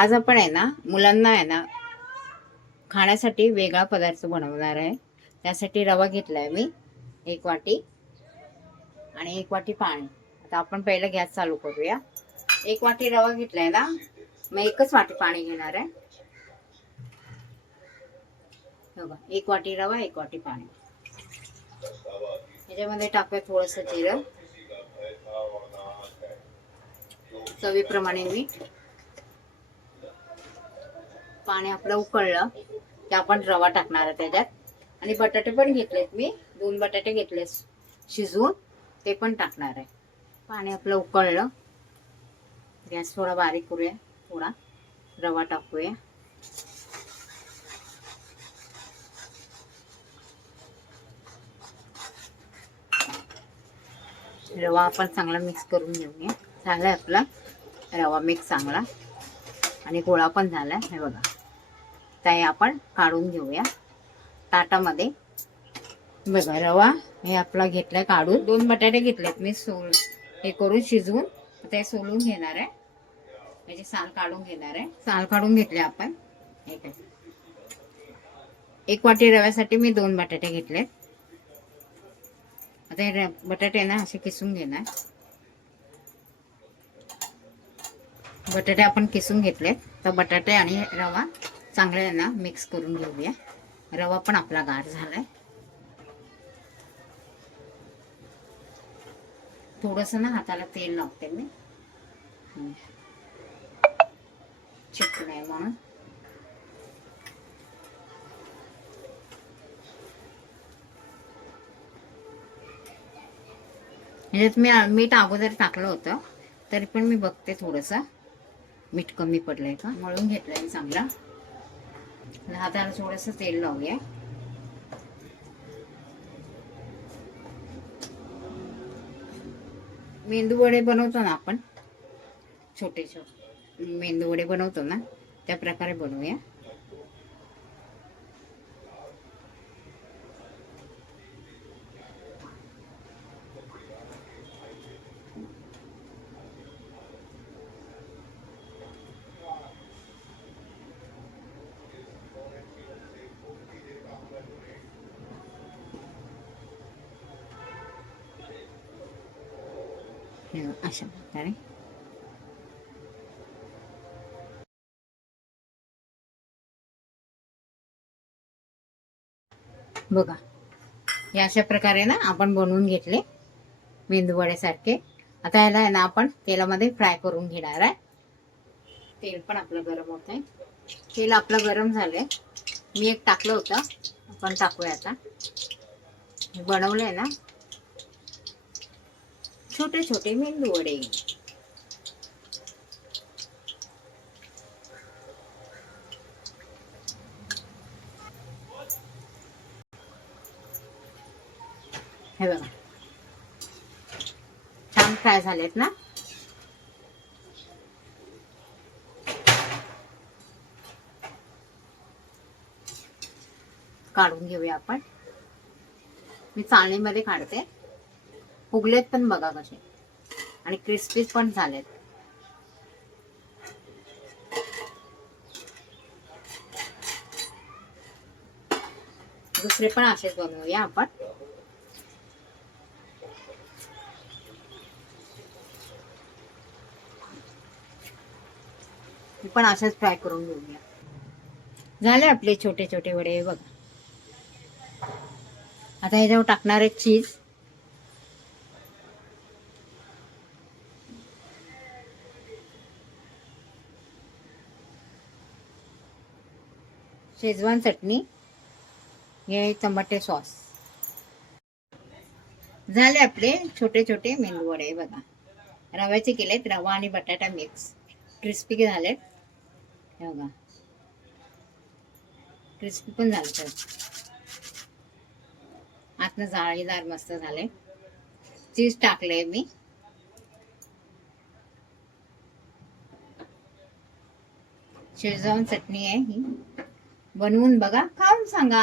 आज आपण आहे ना मुलांना आहे ना खाण्यासाठी वेगळा पदार्थ बनवणार आहे. त्यासाठी रवा घेतला आहे मी एक वाटी आणि एक वाटी पाणी. आता आपण पहिलं गॅस चालू करूया. एक वाटी रवा घेतलाय ना मग एकच वाटी पाणी घेणार आहे. बघा एक वाटी रवा एक वाटी पाणी. त्याच्यामध्ये टाकूया थोडंसं जिरं. चवीप्रमाणे मीठ. पाणी आपलं उकळलं की आपण रवा टाकणार आहे त्याच्यात. आणि बटाटे पण घेतलेत मी. दोन बटाटे घेतले शिजवून. ते पण टाकणार आहे. पाणी आपलं उकळलं. गॅस थोडा बारीक करूया. थोडा. रवा टाकूया. रवा आपण चांगला मिक्स करून घेऊया. झालाय आपला रवा मिक्स चांगला. आणि गोळा पण झालाय. हे बघा. ते आपण काढून घेऊया. ताटामध्ये. बघा रवा हे आपला घेतलाय काढून. दोन बटाटे घेतलेत मी सोल हे करून शिजवून. ते सोलून घेणार आहे. त्याची साल काढून घेणार आहे. साल काढून घेतले आपण. एक वाटी रव्यासाठी मी दोन बटाटे घेतले आता हे बटाटे ना असे किसून घेणार. बटाटे आपण किसून घेतलेत. तर बटाटे आणि रवा चांगले ना मिक्स करून घेऊया. रवा पण आपला गार आहे थोडंसं ना हाताला तेल लागते मी. हम्म. आहे म्हणून. ह्याच्यात मी मीठ अगोदर टाकलं होतं तरी पण मी बघते थोडंसं. मीठ कमी पडलंय का? मळून घेतलंय चांगला. हाताला थोडंसं तेल लावूया. मेंदू वडे बनवतो ना आपण छोटे छोटे मेंदू वडे बनवतो ना त्या प्रकारे बनवूया. हे अशा प्रकारे. बघा हे अशा प्रकारे ना आपण बनवून घेतले मेंदूवड्यासारखे. आता याला आहे ना आपण तेलामध्ये फ्राय करून घेणार आहे. तेल पण आपलं गरम होत आहे. तेल आपलं गरम झालंय. मी एक टाकलं होतं. आपण टाकूया आता. बनवलंय ना. छोटे छोटे मेंदू वडे हे बघा. छान फ्राय झालेत ना? काढून घेऊया आपण. मी चाळणीमध्ये काढते. फुगलेत पण बघा कसे. आणि क्रिस्पी पण झालेत. दुसरे पण असेच बनवूया आपण. पण असेच फ्राय करून घेऊया झाले आपले छोटे छोटे वडे बघा. आता ह्याच्यावर टाकणार आहे चीज शेजवान चटणी हे टमाटे सॉस. झाले आपले छोटे छोटे मेंदू वडे बघा. रव्याचे केलेत रवा आणि बटाटा मिक्स. क्रिस्पी झालेत. हे बघा. क्रिस्पी पण झाले आतनं जाळीदार मस्त झाले. चीज टाकले मी. शेजवान चटणी आहे ही. बनवून बघा. खाऊन सांगा.